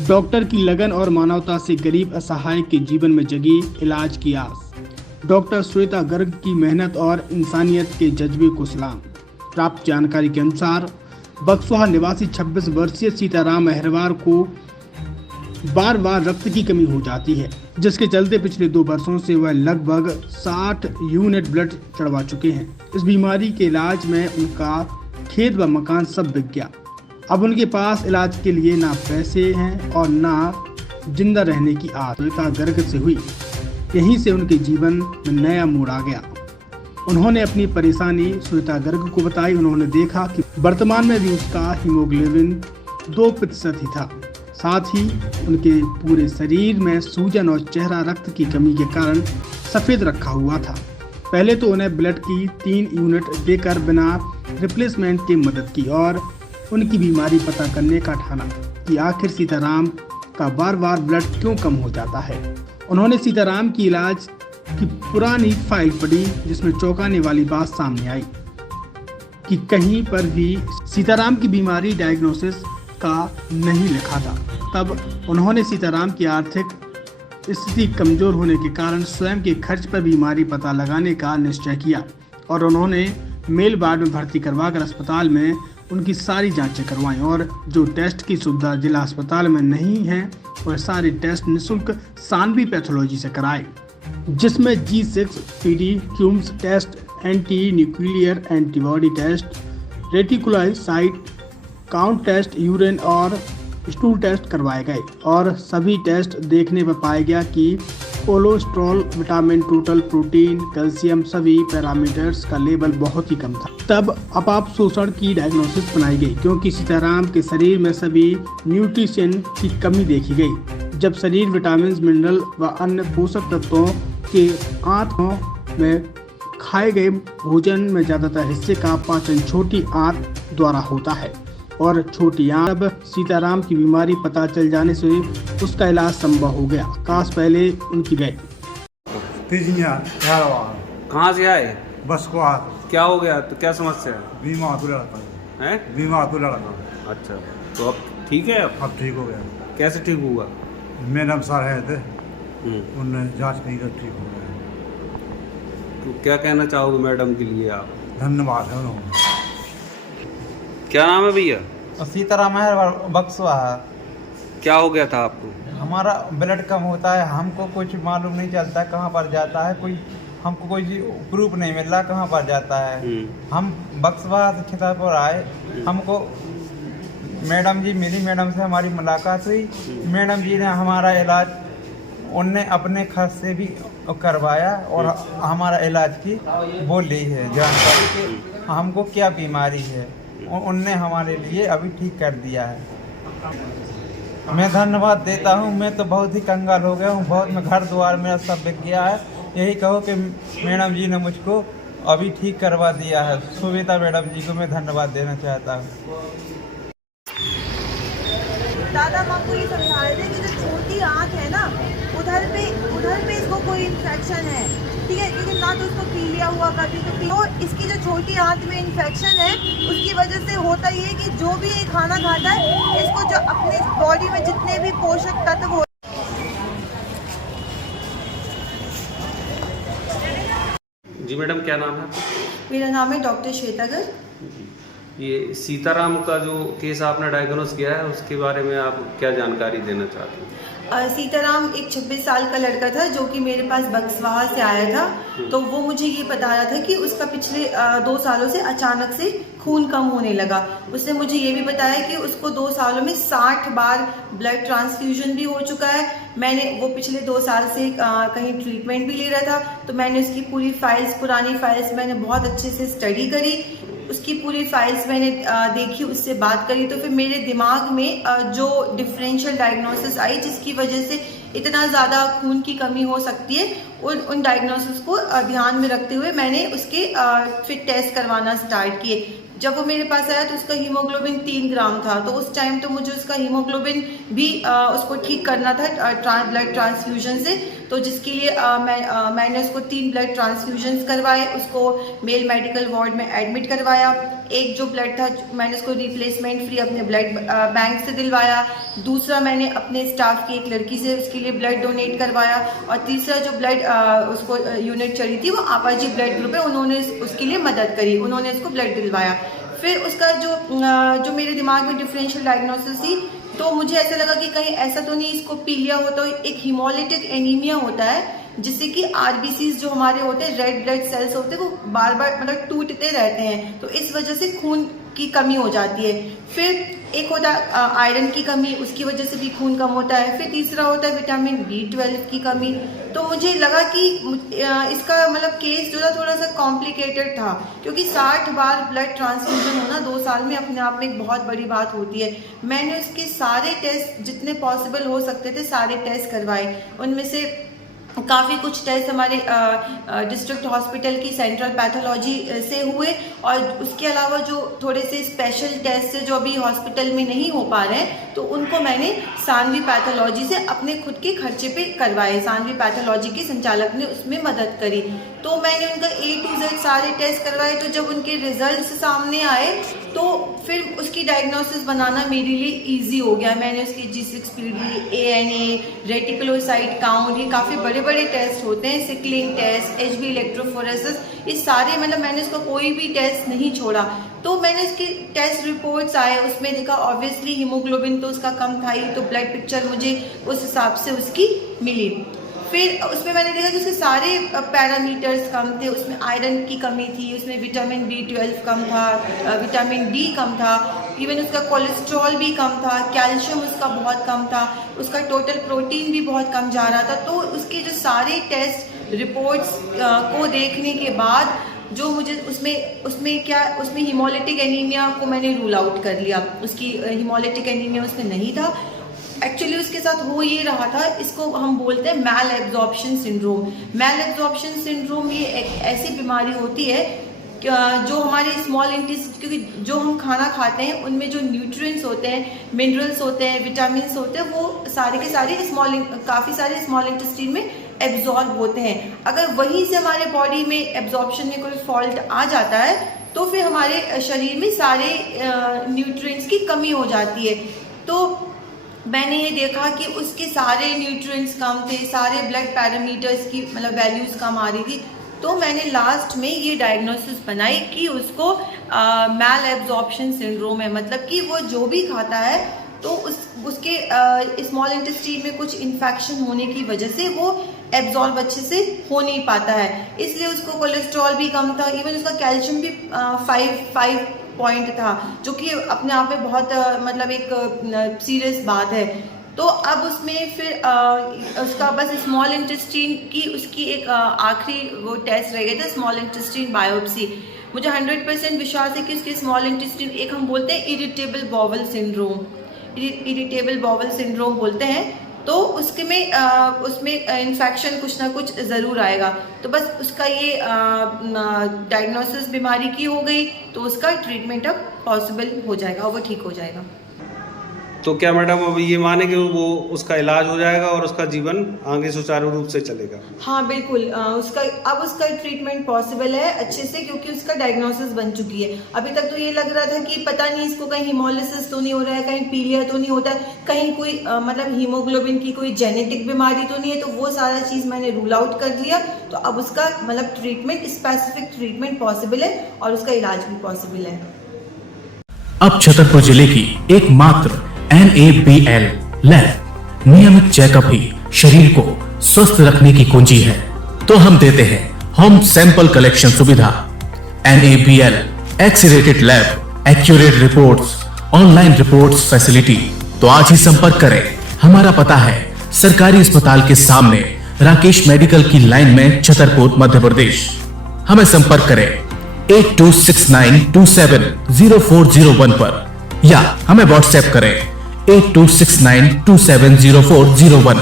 Doctor की लगन और मानवता से गरीब असहाय के जीवन में जगी इलाज की आस। डॉक्टर श्वेता गर्ग की मेहनत और इंसानियत के जज्बे को सलाम। प्राप्त जानकारी के अनुसार बक्सवाहा निवासी 26 वर्षीय सीताराम अहरवार को बार बार रक्त की कमी हो जाती है, जिसके चलते पिछले 2 वर्षों से वह लगभग 60 यूनिट ब्लड चढ़वा चुके हैं। इस बीमारी के इलाज में उनका खेत व मकान सब बिक गया। अब उनके पास इलाज के लिए ना पैसे हैं और ना जिंदा रहने की आस। श्वेता गर्ग से हुई, यहीं से उनके जीवन में नया मोड़ आ गया। उन्होंने अपनी परेशानी श्वेता गर्ग को बताई। उन्होंने देखा कि वर्तमान में भी उसका हीमोग्लोबिन 2% ही था। साथ ही उनके पूरे शरीर में सूजन और चेहरा रक्त की कमी के कारण सफ़ेद रखा हुआ था। पहले तो उन्हें ब्लड की 3 यूनिट देकर बिना रिप्लेसमेंट के मदद की और उनकी बीमारी पता करने का ठाना कि आखिर सीताराम का बार बार ब्लड क्यों कम हो जाता है। उन्होंने सीताराम की इलाज की पुरानी फाइल पढ़ी, जिसमें चौंकाने वाली बात सामने आई कि कहीं पर भी सीताराम की बीमारी डायग्नोसिस का नहीं लिखा था। तब उन्होंने सीताराम की आर्थिक स्थिति कमजोर होने के कारण स्वयं के खर्च पर बीमारी पता लगाने का निश्चय किया और उन्होंने मेल वार्ड में भर्ती करवाकर अस्पताल में उनकी सारी जांचें करवाईं और जो टेस्ट की सुविधा जिला अस्पताल में नहीं है वह सारे टेस्ट निःशुल्क सानवी पैथोलॉजी से कराए, जिसमें G6 PD Coombs test, anti nuclear antibody test, reticulocyte count test, urine और स्टूल टेस्ट करवाए गए और सभी टेस्ट देखने पर पाया गया कि cholesterol, vitamin, total protein, calcium सभी पैरामीटर्स का लेवल बहुत ही कम था। तब अपाप शोषण की डायग्नोसिस बनाई गई, क्योंकि सीताराम के शरीर में सभी न्यूट्रिशन की कमी देखी गई। जब शरीर विटामिन, मिनरल व अन्य पोषक तत्वों के आंतों में खाए गए भोजन में ज्यादातर हिस्से का पाचन छोटी आंत द्वारा होता है और छोटी आंत। अब सीताराम की बीमारी पता चल जाने से उसका इलाज संभव हो गया। काश पहले उनकी गए। कहाँ से आए? बस को आ, क्या हो गया? तो क्या समस्या है? बीमा तो लड़का हैं? बीमा तो लड़का। अच्छा, तो अब ठीक है? अब ठीक हो गया। कैसे ठीक हुआ? मैडम सर है थे, उनने जांच नहीं कर, ठीक हो गया। तो क्या कहना चाहोगे मैडम के लिए आप? धन्यवाद है उन्होंने। क्या नाम है भैया? सीताराम अहरवार बक्सवाहा। क्या हो गया था आपको? हमारा ब्लड कम होता है, हमको कुछ मालूम नहीं चलता कहाँ पर जाता है, कोई हमको कोई प्रूफ नहीं मिल रहा कहाँ पर जाता है। हम बक्सवाहा से खितापुर आए, हमको मैडम जी मिली, मैडम से हमारी मुलाकात हुई। मैडम जी ने हमारा इलाज उनने अपने खर्च से भी करवाया और हमारा इलाज की बोल ली है जानकारी कि हमको क्या बीमारी है, उनने हमारे लिए अभी ठीक कर दिया है। मैं धन्यवाद देता हूँ। मैं तो बहुत ही कंगाल हो गया हूँ, बहुत में घर द्वार मेरा सब बिक गया है। यही कहो कि मैडम जी ने मुझको अभी ठीक करवा दिया है। श्वेता मैडम जी को मैं धन्यवाद देना चाहता हूँ। दादा हम आपको ये समझा रहे थे कि जो छोटी आंत है ना, उधर पे इसको कोई इन्फेक्शन है, ठीक है, क्योंकि ना तो उसको पीलिया हुआ कभी तो इसकी जो छोटी आंत में इन्फेक्शन है उसकी वजह से होता ये है कि जो भी ये खाना खाता है इसको जो अपने बॉडी में जितने भी पोषक तत्व हो। जी मैडम, क्या नाम है आपका? मेरा नाम है डॉक्टर श्वेता गर्ग। ये सीताराम का जो केस आपने डायग्नोस किया है उसके बारे में आप क्या जानकारी देना चाहते हैं? सीताराम एक 26 साल का लड़का था जो कि मेरे पास बक्सवाहा से आया था। तो वो मुझे ये बता रहा था कि उसका पिछले 2 सालों से अचानक से खून कम होने लगा। उसने मुझे ये भी बताया कि उसको 2 सालों में 60 बार ब्लड ट्रांसफ्यूजन भी हो चुका है। वो पिछले 2 साल से कहीं ट्रीटमेंट भी ले रहा था, तो मैंने उसकी पूरी पुरानी फाइल्स मैंने बहुत अच्छे से स्टडी करी। उसकी पूरी फाइल्स मैंने देखी, उससे बात करी, तो फिर मेरे दिमाग में जो डिफरेंशियल डायग्नोसिस आई जिसकी वजह से इतना ज़्यादा खून की कमी हो सकती है, उन डायग्नोसिस को ध्यान में रखते हुए मैंने उसके फिर टेस्ट करवाना स्टार्ट किए। जब वो मेरे पास आया तो उसका हीमोग्लोबिन 3 ग्राम था, तो उस टाइम तो मुझे उसका हीमोग्लोबिन भी उसको ठीक करना था ब्लड ट्रांसफ्यूजन से। तो जिसके लिए मैंने उसको 3 ब्लड ट्रांसफ्यूजन्स करवाए, उसको मेल मेडिकल वार्ड में एडमिट करवाया। एक जो ब्लड था मैंने उसको रिप्लेसमेंट फ्री अपने ब्लड बैंक से दिलवाया, दूसरा मैंने अपने स्टाफ की एक लड़की से उसके लिए ब्लड डोनेट करवाया, और तीसरा जो ब्लड उसको यूनिट चढ़ी थी वो आपाजी ब्लड ग्रुप है, उन्होंने उसके लिए मदद करी, उन्होंने उसको ब्लड दिलवाया। फिर उसका जो मेरे दिमाग में डिफरेंशियल डायग्नोसिस थी, तो मुझे ऐसा लगा कि कहीं ऐसा तो नहीं इसको पीलिया होता है, एक हीमोलिटिक एनीमिया होता है जिससे कि आरबीसीज जो हमारे होते हैं, रेड ब्लड सेल्स होते हैं, वो बार बार मतलब टूटते रहते हैं, तो इस वजह से खून की कमी हो जाती है। फिर एक होता है आयरन की कमी, उसकी वजह से भी खून कम होता है। फिर तीसरा होता है विटामिन B12 की कमी। तो मुझे लगा कि इसका मतलब केस जो था थोड़ा सा कॉम्प्लिकेटेड था, क्योंकि 60 बार ब्लड ट्रांसफ्यूजन होना 2 साल में अपने आप में एक बहुत बड़ी बात होती है। मैंने उसके सारे टेस्ट जितने पॉसिबल हो सकते थे सारे टेस्ट करवाए, उनमें से काफ़ी कुछ टेस्ट हमारे डिस्ट्रिक्ट हॉस्पिटल की सेंट्रल पैथोलॉजी से हुए, और उसके अलावा जो थोड़े से स्पेशल टेस्ट जो अभी हॉस्पिटल में नहीं हो पा रहे हैं, तो उनको मैंने सानवी पैथोलॉजी से अपने खुद के खर्चे पे करवाए। सानवी पैथोलॉजी के संचालक ने उसमें मदद करी, तो मैंने उनका A to Z सारे टेस्ट करवाए। तो जब उनके रिजल्ट्स सामने आए तो फिर उसकी डायग्नोसिस बनाना मेरे लिए ईजी हो गया। मैंने उसकी G6PD, ANA, रेटिकुलोसाइट काउंट, ये काफ़ी बड़े बड़े टेस्ट होते हैं, सिकलिंग टेस्ट, HB इलेक्ट्रोफोरेसिस, ये सारे मतलब मैंने उसका कोई भी टेस्ट नहीं छोड़ा। तो मैंने उसकी टेस्ट रिपोर्ट्स आए, उसमें देखा ऑब्वियसली हीमोग्लोबिन तो उसका कम था ही, तो ब्लड पिक्चर मुझे उस हिसाब से उसकी मिली। फिर उसमें मैंने देखा कि उसके सारे पैरामीटर्स कम थे, उसमें आयरन की कमी थी, उसमें विटामिन B12 कम था, विटामिन D कम था, इवन उसका कोलेस्ट्रॉल भी कम था, कैल्शियम उसका बहुत कम था, उसका टोटल प्रोटीन भी बहुत कम जा रहा था। तो उसके जो सारे टेस्ट रिपोर्ट्स को देखने के बाद जो मुझे उसमें हीमोलिटिक एनीमिया को मैंने रूल आउट कर लिया। उसकी हीमोलिटिक एनीमिया उसमें नहीं था। एक्चुअली उसके साथ हो ये रहा था, इसको हम बोलते हैं मैल एब्जॉर्प्शन सिंड्रोम। मैल एब्जॉर्प्शन सिंड्रोम ये एक ऐसी बीमारी होती है जो हमारे स्मॉल इंटेस्टाइन, क्योंकि जो हम खाना खाते हैं उनमें जो न्यूट्रिएंट्स होते हैं, मिनरल्स होते हैं, विटामिन होते हैं, वो सारे के सारे काफ़ी सारे स्मॉल इंटेस्टाइन में एब्जॉर्ब होते हैं। अगर वहीं से हमारे बॉडी में एब्जॉर्प्शन में कोई फॉल्ट आ जाता है तो फिर हमारे शरीर में सारे न्यूट्रिएंट्स की कमी हो जाती है। तो मैंने ये देखा कि उसके सारे न्यूट्रिएंट्स कम थे, सारे ब्लड पैरामीटर्स की मतलब वैल्यूज़ कम आ रही थी। तो मैंने लास्ट में ये डायग्नोसिस बनाई कि उसको मैल एब्जॉर्प्शन सिंड्रोम है, मतलब कि वो जो भी खाता है तो उसके स्मॉल इंटेस्टाइन में कुछ इन्फेक्शन होने की वजह से वो एब्जॉर्ब अच्छे से हो नहीं पाता है, इसलिए उसको कोलेस्ट्रॉल भी कम था, इवन उसका कैल्शियम भी 5 पॉइंट था, जो कि अपने आप में बहुत मतलब एक सीरियस बात है। तो अब उसमें फिर उसका बस स्मॉल इंटेस्टाइन की उसकी एक आखिरी वो टेस्ट रह गया था, स्मॉल इंटेस्टाइन बायोप्सी। मुझे 100% विश्वास है कि उसके स्मॉल इंटेस्टाइन, एक हम बोलते हैं irritable bowel syndrome, irritable bowel syndrome बोलते हैं, तो उसमें इन्फेक्शन कुछ ना कुछ ज़रूर आएगा। तो बस उसका ये डायग्नोसिस बीमारी की हो गई, तो उसका ट्रीटमेंट अब पॉसिबल हो जाएगा, वो ठीक हो जाएगा। तो क्या मैडम अब ये माने कि वो उसका इलाज हो जाएगा और उसका जीवन आगे सुचारू रूप से चलेगा? हाँ बिल्कुल, उसका ट्रीटमेंट पॉसिबल है अच्छे से, क्योंकि उसका डायग्नोसिस बन चुकी है। अभी तक तो ये लग रहा था कि पता नहीं इसको कहीं हीमोलिसिस तो नहीं हो रहा है, कहीं पीलिया तो नहीं होता है, कहीं कोई मतलब हीमोग्लोबिन की कोई जेनेटिक बीमारी तो नहीं है, तो वो सारा चीज़ मैंने रूल आउट कर लिया। तो अब उसका मतलब ट्रीटमेंट, स्पेसिफिक ट्रीटमेंट पॉसिबल है और उसका इलाज भी पॉसिबल है। अब छतरपुर जिले की एकमात्र NABL लैब नियमित चेकअप ही शरीर को स्वस्थ रखने की कुंजी है। तो हम देते हैं होम सैंपल कलेक्शन सुविधा। NABL accredited lab, accurate reports, online reports facility. तो आज ही संपर्क करें। हमारा पता है सरकारी अस्पताल के सामने, राकेश मेडिकल की लाइन में, छतरपुर, मध्य प्रदेश। हमें संपर्क करें 8269270401 पर, या हमें व्हाट्सएप करें 8269270401।